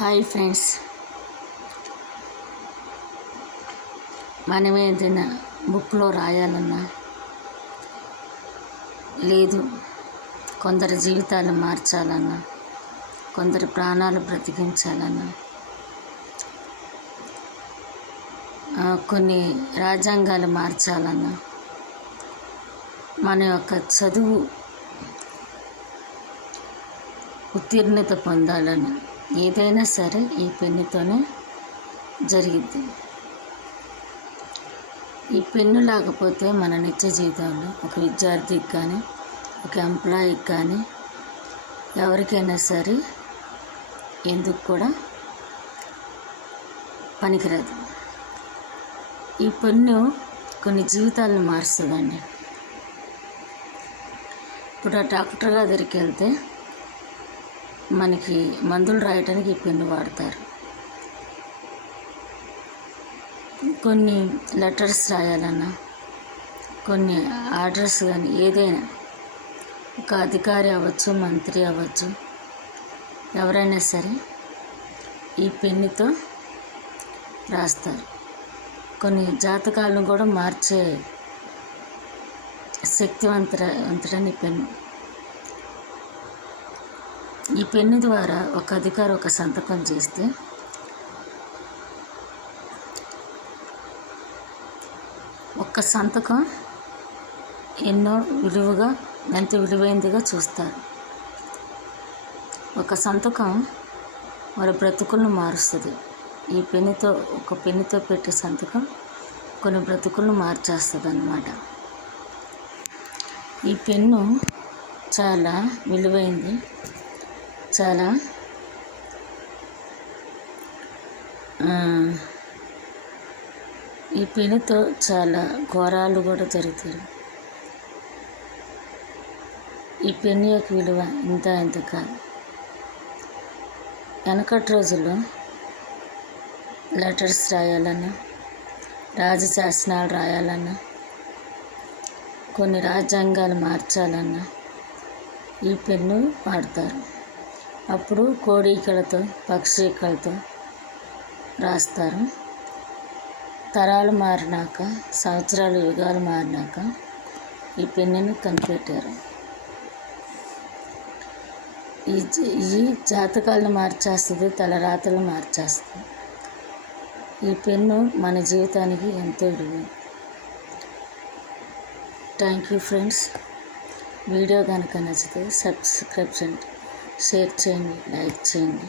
Hi friends, మనం ఏదైనా బుక్లో రాయాలన్నా లేదు కొందరి జీవితాలు మార్చాలన్నా, కొందరి ప్రాణాలు బ్రతికించాలన్నా, కొన్ని రాజ్యాంగాలు మార్చాలన్నా, మన యొక్క చదువు ఉత్తీర్ణత పొందాలని ఏదైనా సరే ఈ పెన్నుతోనే జరిగిద్ది. ఈ పెన్ను లేకపోతే మన నిత్య జీవితంలో ఒక విద్యార్థికి కానీ, ఒక ఎంప్లాయీకి కానీ, ఎవరికైనా సరే ఎందుకు కూడా పనికిరాదు. ఈ పెన్ను కొన్ని జీవితాలను మారుస్తుందండి. ఇప్పుడు ఆ డాక్టర్ గారి దగ్గరికి వెళ్తే మనకి మందులు రాయడానికి ఈ పెన్ను వాడతారు. కొన్ని లెటర్స్ రాయాలన్నా, కొన్ని ఆర్డర్స్ కానీ ఏదైనా ఒక అధికారి అవ్వచ్చు, మంత్రి అవ్వచ్చు, ఎవరైనా సరే ఈ పెన్నుతో రాస్తారు. కొన్ని జాతకాలను కూడా మార్చే శక్తివంతుడని పెన్ను. ఈ పెన్ను ద్వారా ఒక అధికారి ఒక సంతకం చేస్తే ఒక్క సంతకం ఎంత విలువైందిగా చూస్తారు. ఒక సంతకం వాళ్ళ బ్రతుకులను మారుస్తుంది. ఈ పెన్నుతో ఒక పెన్నుతో పెట్టే సంతకం కొన్ని బ్రతుకులను మార్చేస్తుంది అన్నమాట. ఈ పెన్ను చాలా విలువైంది. చాలా ఈ పెన్నుతో చాలా ఘోరాలు కూడా జరుగుతాయి. ఈ పెన్ను యొక్క విలువ ఇంత కాదు. వెనకటి రోజుల్లో లెటర్స్ రాయాలన్నా, రాజశాసనాలు రాయాలన్నా, కొన్ని రాజ్యాంగాలు మార్చాలన్నా ఈ పెన్ను వాడతారు. అప్పుడు కోడీకలతో, పక్షికలతో రాస్తారు. తరాలు మారినాక, సంవత్సరాలు, యుగాలు మారినాక ఈ పెన్నుని కనిపెట్టారు. ఈ జాతకాలను మార్చేస్తుంది, తలరాతలు మార్చేస్తుంది. ఈ పెన్ను మన జీవితానికి ఎంతో విలువ. Thank you friends. వీడియో కనుక నచ్చితే సబ్స్క్రైబ్ చేయండి, షేర్ చేయండి, లైక్ చేయండి.